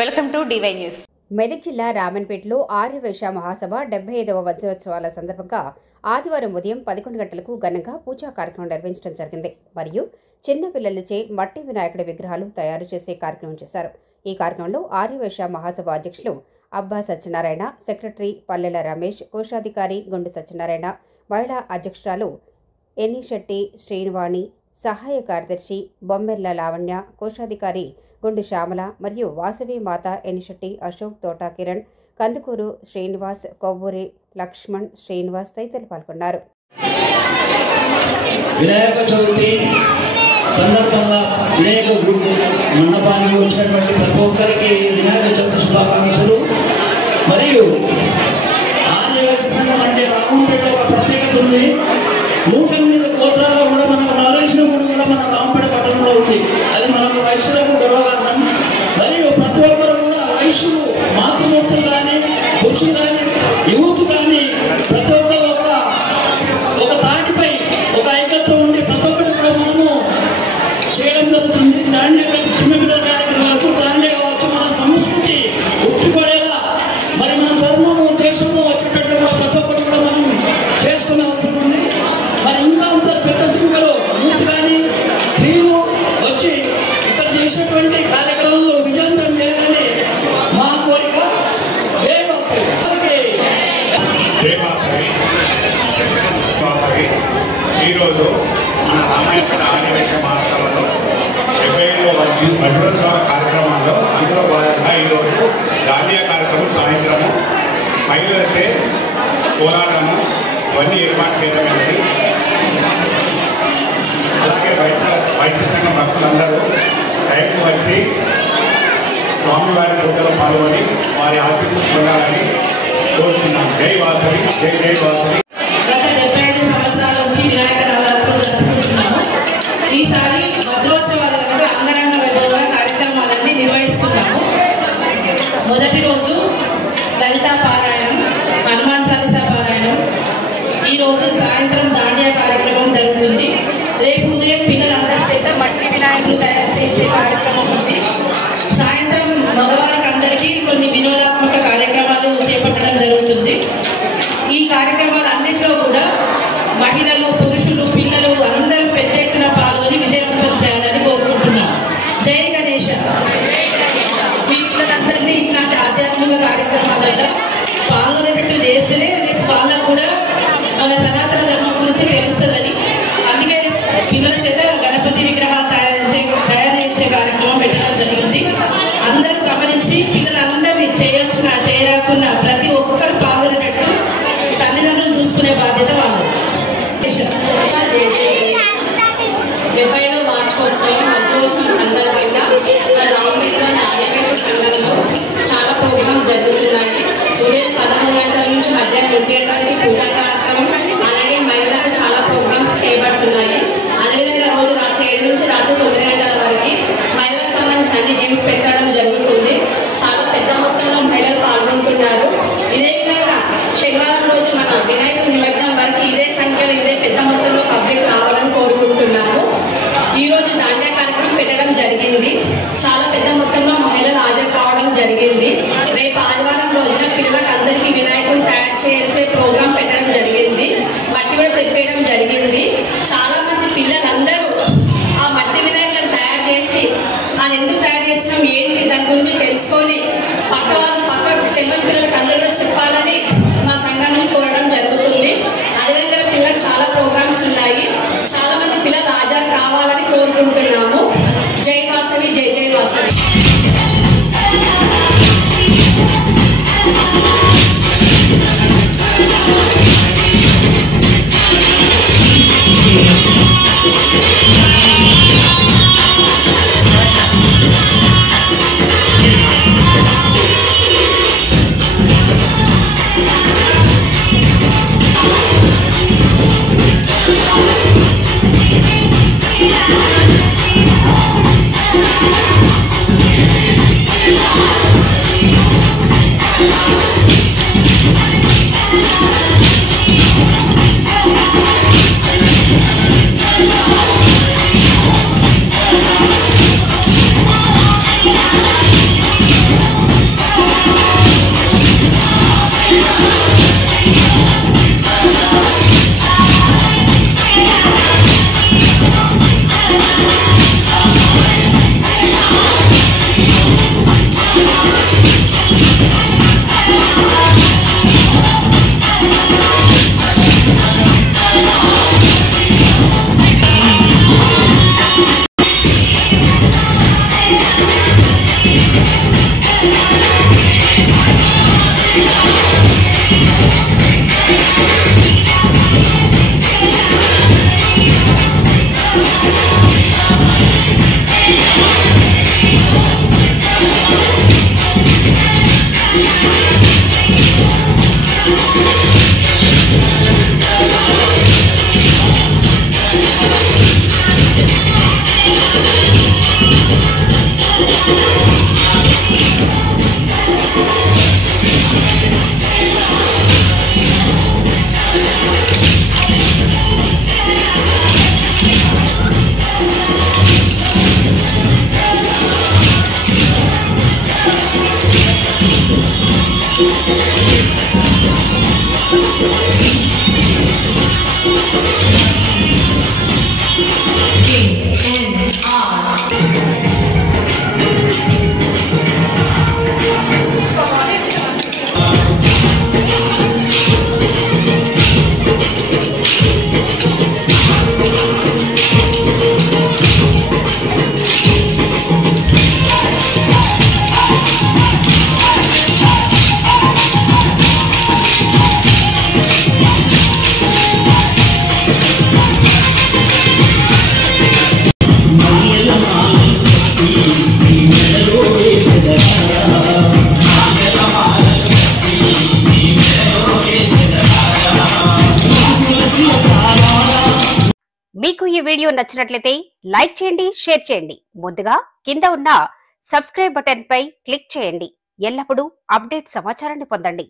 Welcome to DY news. Medak జిల్లా రామన్పేటలో ఆర్యవైశ్య మహాసభ 75వ వజ్రోత్సవాల సందర్భంగా ఆదివారం ఉదయం 11 గంటలకు ఘనంగా పూజా కార్యక్రమం నిర్వహించడం జరిగింది. మరియు చిన్న పిల్లలచే మట్టి వినాయకుడి విగ్రహాలు తయారు చేసే కార్యక్రమం చేశారు. ఈ కార్యక్రమంలో ఆర్యవైశ్య మహాసభ అధ్యక్షులు అబ్బా సత్యనారాయణ, సెక్రటరీ పల్లెల రమేష్, కోశాధికారి గుండు సత్యనారాయణ, మహిళా అధ్యక్షురాలు ఎన్నిశెట్టి శ్రీనివాణి, సహాయ కార్యదర్శి బొమ్మెర్ల లావణ్య, కోశాధికారి గుండు శ్యామల మరియు వాసవి మాత ఎన్నిశెట్టి, అశోక్, తోట కిరణ్, కందుకూరు శ్రీనివాస్, కొవ్వూరి లక్ష్మణ్, శ్రీనివాస్ తదితరులు పాల్గొన్నారు. వినాయక చవితి సందర్భంగా వినాయక మండపానికి వచ్చినటువంటి ప్రతి ఒక్కరికి వినాయక చవితి శుభాకాంక్షలు. మరియు ఆర్యవైశ్య సంఘం అంటే రామంపేట ఒక ప్రత్యేకత ఉంది. 108 కోట్లలో కూడా మన నరేశ్వర గుడి కూడా మన రామంపేట పట్టణంలో ఉంది. అది మనకు వైశ్యులకు గర్వకారణం. మరియు ప్రతి ఒక్కరు కూడా వైశ్యులు మాతృమూర్తులు కానీ, పురుషులు కానీ, యూత్ కానీ ప్రతి ఒక్కరు ఒక తాటిపై ఒక ఐక్యత ఉండి ప్రతి ఒక్కటి కూడా మనము చేయడం జరుగుతుంది. దాని యొక్క చిన్నపిల్లల కార్యక్రమం కావచ్చు, దాంట్లో కావచ్చు, మన సంస్కృతి ఉట్టిపడేలా మరి మన ధర్మము దేశము వచ్చేటట్టు కూడా ప్రతి ఒక్కటి కూడా మనం చేసుకునే అవసరం ఉంది. మరి ఇంకా అంత పెద్ద సంఖ్యలో యూత్ కానీ స్త్రీలు వచ్చి ఇక్కడ చేసినటువంటి కార్యక్రమంలో విజయవంతం చేయాలని మా కోరిక. ఈరోజు మన రామాయణ ఆర్యవైశ్య మహాసభలో 75వ వజ్రోత్సవ కార్యక్రమాల్లో అందులో భాగంగా ఈరోజు దాండియా కార్యక్రమం సాయంత్రము మహిళలచే పోరాటము ఇవన్నీ ఏర్పాటు చేయడం అనేది. అలాగే వైశ్య సంఘం భక్తులందరూ టైంకి వచ్చి స్వామివారి పూజలో పాల్గొని వారి ఆశీస్సులు పొందాలని కోరుతున్నాం. జై వాసవి, జై జై వాసవి. గత 75 సంవత్సరాల నుంచి వినాయక నవరాత్రులు జరుపుకుంటున్నాము. ఈసారి వజ్రోత్సవాలు కనుక అంగరంగ వైభవంగా కార్యక్రమాలన్నీ నిర్వహిస్తున్నాము. మొదటి రోజు లలితా పారాయణం, హనుమాన్ చాలీసా పారాయణం, ఈరోజు సాయంత్రం దాండియా కార్యక్రమం జరుగుతుంది. రేపు ఉదయం పిల్లలందరి చేత మట్టి వినాయకులు తయారు చేసే కార్యక్రమం ఉంది. సాయంత్రం మగవారికి అందరికీ కొన్ని వినోదాత్మక కార్యక్రమాలు చేపట్టడం జరుగుతుంది. ఈ కార్యక్రమాలు మీకు ఈ వీడియో నచ్చినట్లయితే లైక్ చేయండి, షేర్ చేయండి. ముందుగా కింద ఉన్న సబ్స్క్రైబ్ బటన్ పై క్లిక్ చేయండి. ఎల్లప్పుడూ అప్డేట్ సమాచారాన్ని పొందండి.